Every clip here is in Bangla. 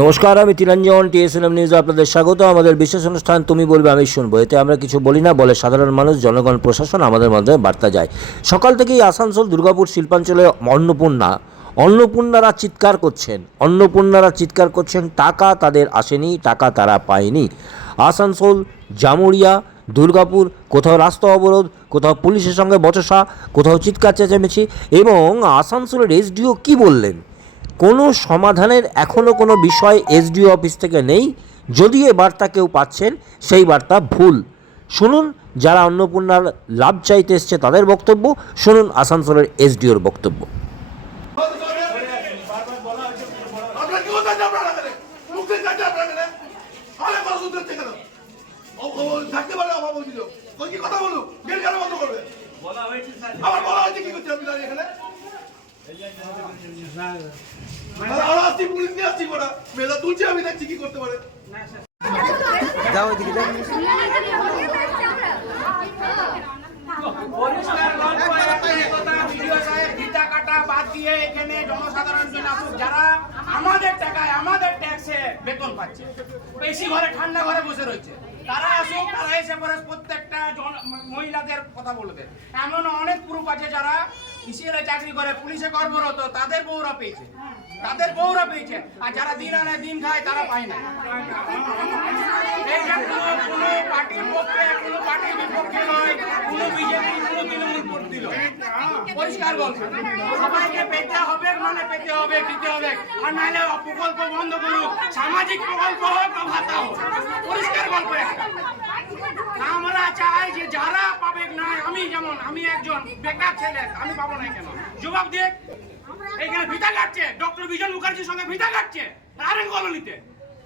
নমস্কার, আমি তিরঞ্জন, টিএসএনএম নিউজে আপনাদের স্বাগত। আমাদের বিশেষ অনুষ্ঠান তুমি বলবে আমি শুনবো। এতে আমরা কিছু বলি না, বলে সাধারণ মানুষ, জনগণ, প্রশাসন আমাদের মাধ্যমে বার্তা যায়। সকাল থেকেই আসানসোল দুর্গাপুর শিল্পাঞ্চলে অন্নপূর্ণারা চিৎকার করছেন। টাকা তাদের আসেনি, টাকা তারা পায়নি। আসানসোল, জামুরিয়া, দুর্গাপুর, কোথাও রাস্তা অবরোধ, কোথাও পুলিশের সঙ্গে বচসা, কোথাও চিৎকার চেঁচামেচি। এবং আসানসোলের এসডিও কি বললেন, কোনো সমাধানের এখনও কোনো বিষয় এসডিও অফিস থেকে নেই। যদিও এ বার্তা কেউ পাচ্ছেন, সেই বার্তা ভুল। শুনুন যারা অন্নপূর্ণার লাভ চাইতে এসছে তাদের বক্তব্য, শুনুন আসানসোলের এসডিওর বক্তব্য। জনসাধারণ যারা আমাদের টাকায় আমাদের ট্যাক্সে বেতন পাচ্ছে, বেশি ঘরে ঠান্ডা ঘরে বসে রয়েছে, তারা আসুক, তারা এসে পরে প্রত্যেকটা মহিলাদের কথা বলবে। এমন অনেক পুরুষ আছে যারা ইসিএলে চাকরি করে, পুলিশে কর্মরত, তাদের বউরা পেয়েছে, আর যারা দিন আনে দিন খায় তারা পায় না। এইটা কোনো পার্টির পক্ষে, কোনো পার্টির বিপক্ষে নয়, কোনো বিজেপি, কোনো তৃণমূল ভোট দিল। পরিষ্কার গল্প, সবাইকে পেতে হবে, মানে পেতে হবে, দিতে হবে। আর নাহলে প্রকল্প বন্ধ করুক, সামাজিক প্রকল্প হোক বা ভাতা হোক, পরিষ্কার গল্প একটা। আমরা চাই যে যারা পাবে না, আমি একজন বেকার ছেলে, আমি পাবো না কেন? জবাব দিয়ে এখানে ভিটা কাটছে, ডক্টর বিজন মুখার্জির সঙ্গে ভিটা কাটছে নারায়ণ কলোনিতে।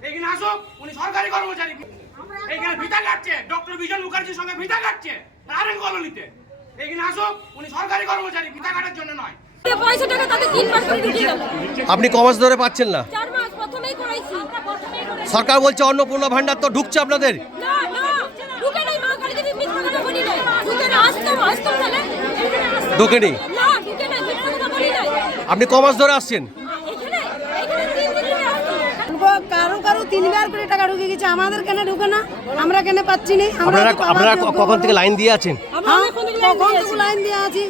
এখানে আসুক, উনি সরকারি কর্মচারী। এখানে ভিটা কাটছে, ডক্টর বিজন মুখার্জির সঙ্গে ভিটা কাটছে নারায়ণ কলোনিতে। এখানে আসুক, উনি সরকারি কর্মচারী, ভিটা কাটার জন্য নয়। আপনি কমাস ধরে পাচ্ছেন না? সরকার বলছে অন্নপূর্ণা ভান্ডার তো ঢুকছে আপনাদের। ঢোকেনি? আপনি কমাস ধরে আসছেন? কারো 3বার করে টাকা ঢুকে গেছে, আমাদের কেন ঢুকে না? আমরা কেন পাচ্ছি না? আপনারা কখন থেকে লাইন দিয়ে আছেন? লাইন দিয়ে আছি।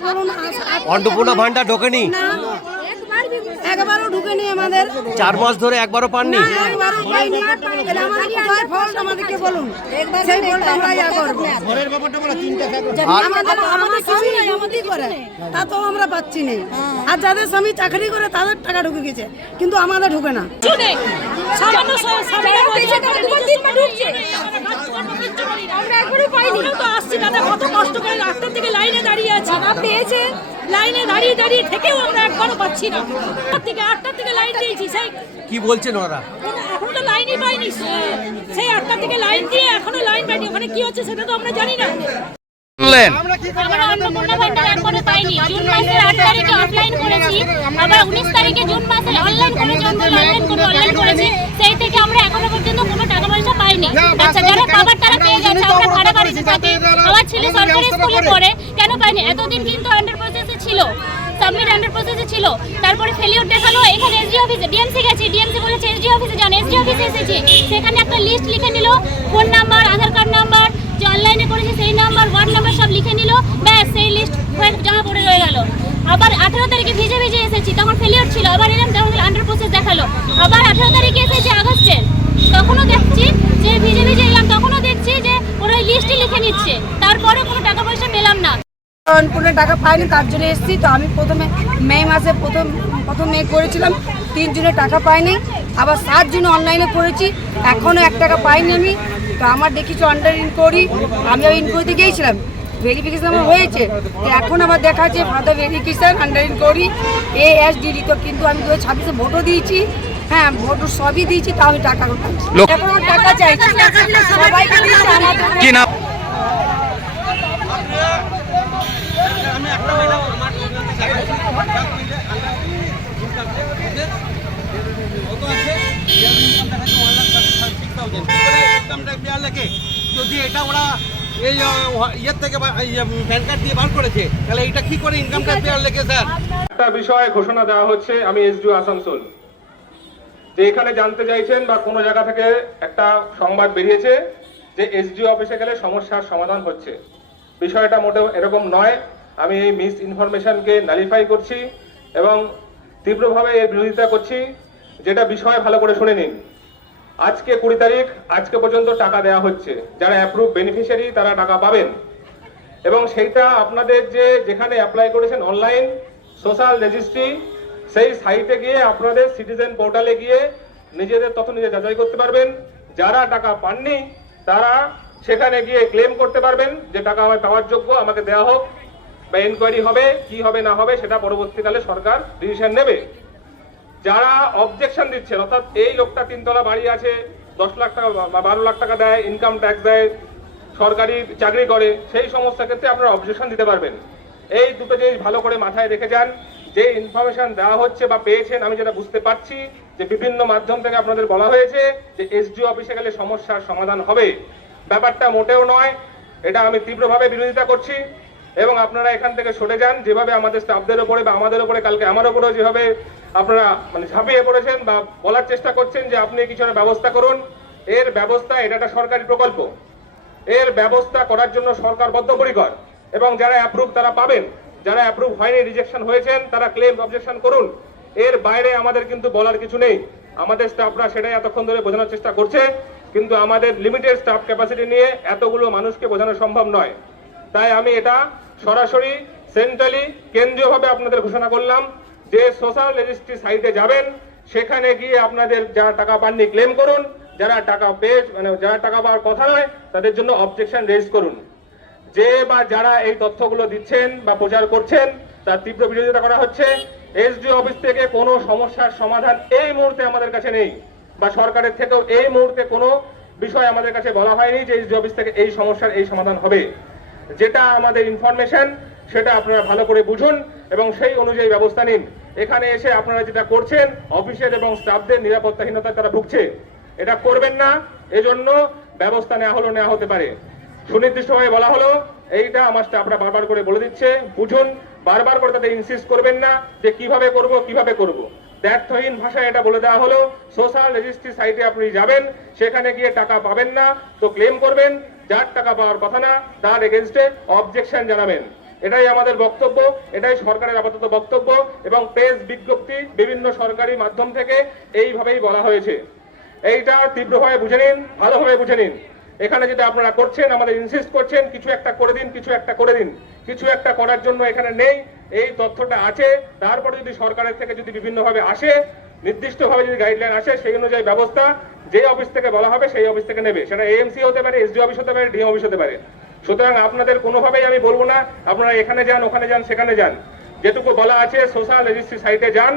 অন্নপূর্ণা ভান্ডার ঢোকেনি? একবারও ঢুকেনি আমাদের। 4 মাস ধরে একবারও পাননি? আমাদেরকে বলুন, সেই ফলটা আমরা ইয়া করবো। তা তো আমরা পাচ্ছি না। আর যাদের স্বামী চাকরি করে তাদের টাকা ঢুকে গেছে, কিন্তু আমাদের ঢুকে না। লাইনে থেকেও আমরা একবারও পাচ্ছি না। 8টা থেকে লাইন দিয়েছি, কি বলছেন ওরা? এখনো তো লাইনই পাইনি। সেই 8টা থেকে লাইন দিয়ে এখনো লাইন পাইনি। ওখানে কি হচ্ছে সেটা তো আমরা জানি না। আমরা অন্নপূর্ণা ভান্ডার এখনো পাইনি। জুন মাসের 8 তারিখে অফলাইন করেছি, আবার 19 তারিখে জুন মাসে অনলাইন করেছি। সেই থেকে আমরা এখনো পর্যন্ত কোনো টাকা পয়সা পাইনি। আচ্ছা, যারা পাবার তারা পেয়ে যাচ্ছে। আমরা ভাড়া বাড়িতে থাকি, আমার ছেলে সরকারি স্কুলে পড়ে, কেন পাইনি? এতদিন কিন্তু আন্ডার প্রসেসে ছিল, সাবমিট আন্ডার প্রসেসে ছিল। তারপরে ফেলিওর দেখালো, এখানে এসডি অফিসে, ডিএমসি গেছি, ডিএমসি বলেছে এসডি অফিসে যান। এসডি অফিসে এসেছি, সেখানে একটা লিস্ট লিখে নিল, ফোন নাম্বার, আধার কার্ড নাম্বার, যে অনলাইনে করেছে সেই নাম্বার, ওয়ার্ড নাম্বার সব লিখে নিল, ব্যাস সেই লিস্ট জমা পড়ে রয়ে গেল। আবার 18 তারিখে ভিজে এসেছি, তখন ফেলিওর ছিল। আবার এলাম, তখন আন্ডার প্রসেস দেখালো। আবার 18 তারিখে এসেছি আগস্টের, তখনও দেখছি যে ভিজে এলাম, তখনও দেখছি যে ওরা লিস্টই লিখে নিচ্ছে। তারপরে কোনো টাকা পয়সা পেলাম না। অন্নপূর্ণা টাকা পাইনি, তার জন্য এসেছি। তো আমি প্রথমে মে মাসে প্রথম মে করেছিলাম, 3 জুনে টাকা পাইনি। আবার 7 জুনে অনলাইনে করেছি, এখনও 1 টাকা পাইনি আমি। তো আমার দেখিছি আন্ডার ইনকোয়ারি, আমিও ইনকোয়ারিতে গিয়েছিলাম, ভেরিফিকেশন আমার হয়েছে। তো এখন আবার দেখাচ্ছে further verification, under inquiry, ASDD। তো কিন্তু আমি 2026-এ ভোটও দিয়েছি, হ্যাঁ ভোট সবই দিয়েছি, তা আমি টাকা এখনো টাকা চাইছি। সবাইকে দিয়েছি, আমাদের যদি এটা ওরা এই ইয়ের থেকে প্যান কার্ড দিয়ে বার করেছে, তাহলে এটা কি করে ইনকাম ট্যাক্স দেওয়ার লেগে? স্যার, একটা বিষয়ে ঘোষণা দেওয়া হচ্ছে, আমি এসডিও আসানসোল, যে এখানে জানতে চাইছেন বা কোনো জায়গা থেকে একটা সংবাদ বেরিয়েছে যে এসডিও অফিসে গেলে সমস্যার সমাধান হচ্ছে। বিষয়টা মোটেও এরকম নয়। আমি এই মিস ইনফরমেশনকে নালিফাই করছি এবং তীব্রভাবে এর বিরোধিতা করছি। যেটা বিষয় ভালো করে শুনে নিন। আজকে 20 তারিখ, আজকে পর্যন্ত টাকা দেওয়া হচ্ছে। যারা অ্যাপ্রুভ বেনিফিশিয়ারি তারা টাকা পাবেন এবং সেইটা আপনাদের যেখানে অ্যাপ্লাই করেছেন অনলাইন সোশ্যাল রেজিস্ট্রি, সেই সাইটে গিয়ে আপনাদের সিটিজেন পোর্টালে গিয়ে নিজেদের তথ্য নিজে যাচাই করতে পারবেন। যারা টাকা পাননি তারা সেখানে গিয়ে ক্লেম করতে পারবেন যে টাকা আমার পাওয়ার যোগ্য, আমাকে দেওয়া হোক, বা এনকোয়ারি হবে, কি হবে না হবে সেটা পরবর্তীকালে সরকার ডিসিশন নেবে। যারা অবজেকশন দিচ্ছেন, অর্থাৎ এই লোকটা 3 তলা বাড়ি আছে, 10 লাখ টাকা বা 12 লাখ টাকা দেয়, ইনকাম ট্যাক্স দেয়, সরকারি চাকরি করে, সেই সমস্ত ক্ষেত্রে আপনারা অবজেকশন দিতে পারবেন। এই দুটো জিনিস ভালো করে মাথায় রেখে যান। যে ইনফরমেশন দেওয়া হচ্ছে বা পেয়েছেন, আমি যেটা বুঝতে পারছি যে বিভিন্ন মাধ্যম থেকে আপনাদের বলা হয়েছে যে এসডিও অফিসে গেলে সমস্যার সমাধান হবে। ব্যাপারটা মোটেও নয়। এটা আমি তীব্রভাবে বিরোধিতা করছি এবং আপনারা এখান থেকে সরে যান। যেভাবে আমাদের স্টাফদের উপরে বা আমাদের উপরে, কালকে আমার উপরেও যেভাবে আপনারা ঝাঁপিয়ে পড়েছেন বা বলার চেষ্টা করছেন যে আপনি কিছু একটা ব্যবস্থা করুন, এর ব্যবস্থা, এটা একটা সরকারি প্রকল্প, এর ব্যবস্থা করার জন্য সরকার বদ্ধপরিকর এবং যারা অ্যাপ্রুভ তারা পাবেন। যারা অ্যাপ্রুভ হয়নি, রিজেকশন হয়েছেন, তারা ক্লেম অবজেকশন করুন। এর বাইরে আমাদের কিন্তু বলার কিছু নেই। আমাদের স্টাফরা সেটাই এতক্ষণ ধরে বোঝানোর চেষ্টা করছে, কিন্তু আমাদের লিমিটেড স্টাফ ক্যাপাসিটি নিয়ে এতগুলো মানুষকে বোঝানো সম্ভব নয়। তাই আমি এটা সরাসরি সেন্ট্রালি কেন্দ্রীয়ভাবে আপনাদের ঘোষণা করলাম যে সোশ্যাল রেজিস্ট্রি সাইটে যাবেন, সেখানে গিয়ে আপনাদের যারা টাকা পাননি ক্লেম করুন, যারা টাকা যারা টাকা পাওয়ার কথা নয় তাদের জন্য অবজেকশন রেজ করুন। যে বা যারা এই তথ্যগুলো দিচ্ছেন বা প্রচার করছেন তার তীব্র বিরোধিতা করা হচ্ছে। এসডিও অফিস থেকে কোনো সমস্যার সমাধান এই মুহূর্তে আমাদের কাছে নেই, বা সরকারের থেকেও এই মুহূর্তে কোনো বিষয় আমাদের কাছে বলা হয়নি যে এসডিও অফিস থেকে এই সমস্যার এই সমাধান হবে। যেটা আমাদের ইনফরমেশন সেটা আপনারা ভালো করে বুঝুন এবং সেই অনুযায়ী ব্যবস্থা নিন। এখানে এসে আপনারা যেটা করছেন, অফিসের এবং স্টাফদের নিরাপত্তাহীনতায় তারা ভুগছে, এটা করবেন না। এজন্য ব্যবস্থা নেওয়া হতে পারে। সুনির্দিষ্টভাবে বলা হলো, এইটা আমার স্টাফরা বারবার করে বলে দিচ্ছে, বুঝুন। বারবার করে তাদের ইনসিস্ট করবেন না যে কিভাবে করব। দ্ব্যর্থহীন ভাষায় এটা বলে দেওয়া হলো, সোশ্যাল রেজিস্ট্রি সাইটে আপনি যাবেন, সেখানে গিয়ে টাকা পাবেন না তো ক্লেম করবেন, যার টাকা পাওয়ার কথা না তার এগেইনস্টে অবজেকশন জানাবেন। এটাই আমাদের বক্তব্য, এটাই সরকারের আপাতত বক্তব্য এবং প্রেস বিজ্ঞপ্তি বিভিন্ন সরকারি মাধ্যম থেকে এইভাবেই বলা হয়েছে। এইটা তীব্রভাবে বুঝে নিন, ভালোভাবে বুঝে নিন। এখানে যেটা আপনারা করছেন, আমাদের ইনসিস্ট করছেন কিছু একটা করে দিন, কিছু একটা করার জন্য এখানে নেই। এই তথ্যটা আছে, তারপরে যদি সরকারের থেকে যদি বিভিন্নভাবে আসে, নির্দিষ্টভাবে যদি গাইডলাইন আসে, সেই অনুযায়ী ব্যবস্থা যে অফিস থেকে বলা হবে সেই অফিস থেকে নেবে। সেটা এএমসি হতে পারে, এসডি অফিস হতে পারে, ডিএম অফিস হতে পারে। সুতরাং আপনাদের কোনোভাবেই আমি বলবো না আপনারা এখানে যান, ওখানে যান, সেখানে যান। যেটুকু বলা আছে সোশ্যাল রেজিস্ট্রি সাইটে যান।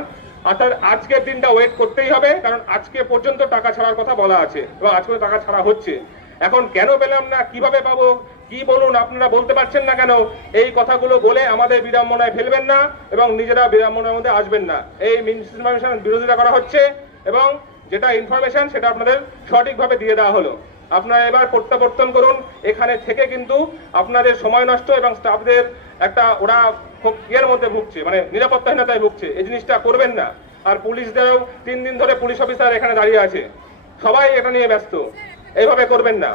অর্থাৎ আজকের দিনটা ওয়েট করতেই হবে, কারণ আজকে পর্যন্ত টাকা ছাড়ার কথা বলা আছে এবং আজকে টাকা ছাড়া হচ্ছে। এখন কেন পেলাম না, কিভাবে পাবো, কি বলুন, আপনারা বলতে পারছেন না কেন? এই কথাগুলো বলে আমাদের বিড়ম্বনায় ফেলবেন না এবং নিজেরা বিড়ম্বনার মধ্যে আসবেন না। এই মিসইনফরমেশন বিরোধিতা করা হচ্ছে এবং যেটা ইনফরমেশন সেটা আপনাদের সঠিকভাবে দিয়ে দেওয়া হলো। আপনারা এবার প্রত্যাবর্তন করুন। এখানে থেকে কিন্তু আপনাদের সময় নষ্ট এবং স্টাফদের একটা ওরা খুব ইয়ের মধ্যে ভুগছে, নিরাপত্তাহীনতায় ভুগছে। এই জিনিসটা করবেন না। আর পুলিশদেরও 3 দিন ধরে পুলিশ অফিসার এখানে দাঁড়িয়ে আছে, সবাই এটা নিয়ে ব্যস্ত। এইভাবে করবেন না।